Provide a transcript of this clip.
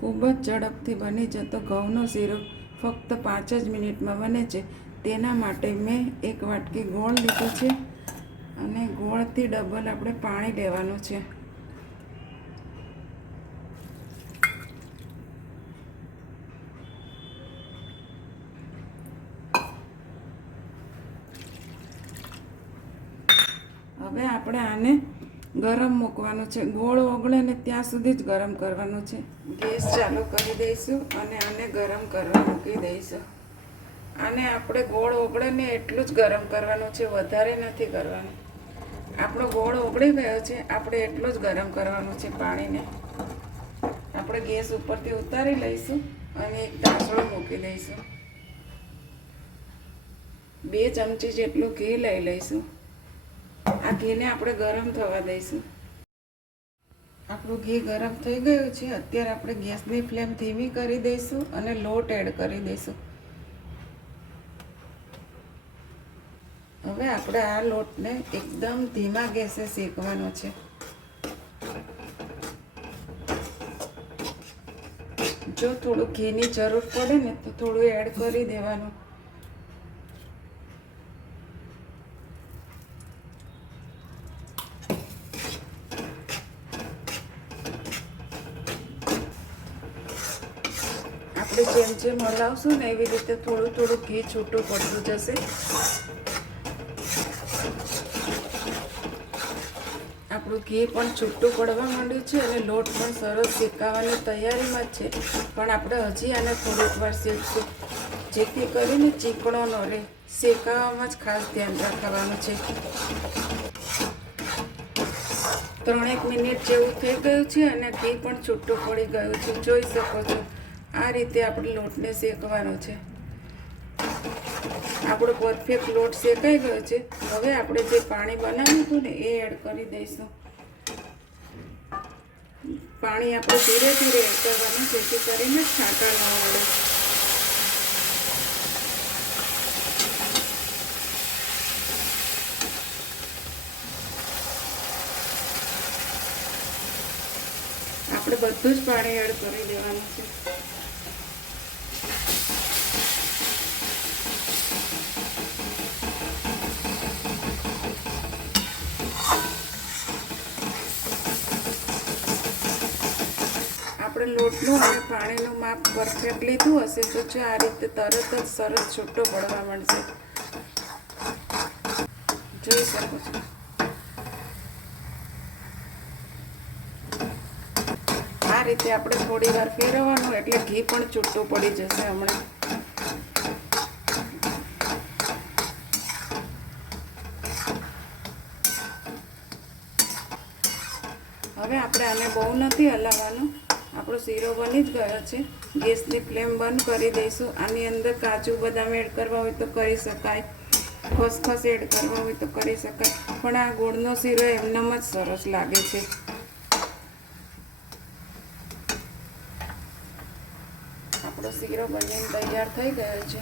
ખૂબ જ ઝડપથી બની જતો ઘઉંનો શીરો ફક્ત 5 જ મિનિટમાં બને છે. તેના માટે મેં 1 વાટકી ગોળ લીધો છે અને ગોળથી ડબલ આપણે પાણી લેવાનું છે. હવે આપણે આને ગરમ મૂકવાનું છે. ગોળ ઓગળે ને ત્યાં સુધી જ ગરમ કરવાનું છે. ગેસ ચાલુ કરી દઈશું અને આને ગરમ કરવા મૂકી દઈશું. આને આપણે ગોળ ઓગળે ને એટલું જ ગરમ કરવાનું છે, વધારે નથી કરવાનું. આપણો ગોળ ઓગળી ગયો છે, આપણે એટલું જ ગરમ કરવાનું છે પાણીને. આપણે ગેસ ઉપરથી ઉતારી લઈશું અને એક તાસળો મૂકી દઈશું. 2 ચમચી જેટલું ઘી લઈ લઈશું. આ ઘીને આપણે ગરમ થવા દઈશું. આપણું ઘી ગરમ થઈ ગયું છે. અત્યારે આપણે ગેસની ફ્લેમ ધીમી કરી દઈશું અને લોટ એડ કરી દઈશું. હવે આપણે આ લોટને એકદમ ધીમા ગેસે શેકવાનો છે. જો થોડું ઘીની જરૂર પડે ને તો થોડું એડ કરી દેવાનું. આપણે જેમ જેમ હલાવશું ને એવી રીતે થોડું થોડું ઘી છૂટું પડતું જશે. આપણું ઘી પણ છૂટું પડવા માંડ્યું છે અને લોટ પણ સરસ શેકાવાની તૈયારીમાં જ છે. પણ આપણે હજી આને થોડીક વાર શેકશું, જેથી કરીને ચીકણો ન રહે. શેકાવામાં જ ખાસ ધ્યાન રાખવાનું છે. 3 મિનિટ જેવું થઈ ગયું છે અને ઘી પણ છૂટું પડી ગયું છે. જોઈ શકો છો, આ રીતે આપણે લોટને શેકવાનો છે. આપણો પરફેક્ટ લોટ શેકાઈ ગયો છે. હવે આપણે જે પાણી બનાવ્યું હતું ને એ એડ કરી દઈશું. પાણી આપણે ધીરે ધીરે એડ કરવાનું, જેથી કરીને છાંટા ન મળે. આપણે બધું જ પાણી એડ કરી દેવાનું છે. આપણે લોટનું અને પાણીનું માપ પરફેક્ટ લીધું હશે તો જો આ રીતે તરત જ સરસ છૂટો પડવા મળશે. જોઈ શકો છો. આ રીતે આપણે થોડી વાર ફેરવવાનું, એટલે ઘી પણ છૂટું પડી જશે હમણાં. હવે આપણે આને બહુ નથી હલાવવાનું. આપણો શીરો બની જ ગયો છે. ગેસની ફ્લેમ બંધ કરી દઈશું. આની અંદર કાજુ બદામ એડ કરવા હોય તો કરી શકાય, ખસખસ એડ કરવા હોય તો કરી શકાય, પણ આ ગોળનો શીરો એમનેમ જ સરસ લાગે છે. આપણો શીરો બનીને તૈયાર થઈ ગયો છે.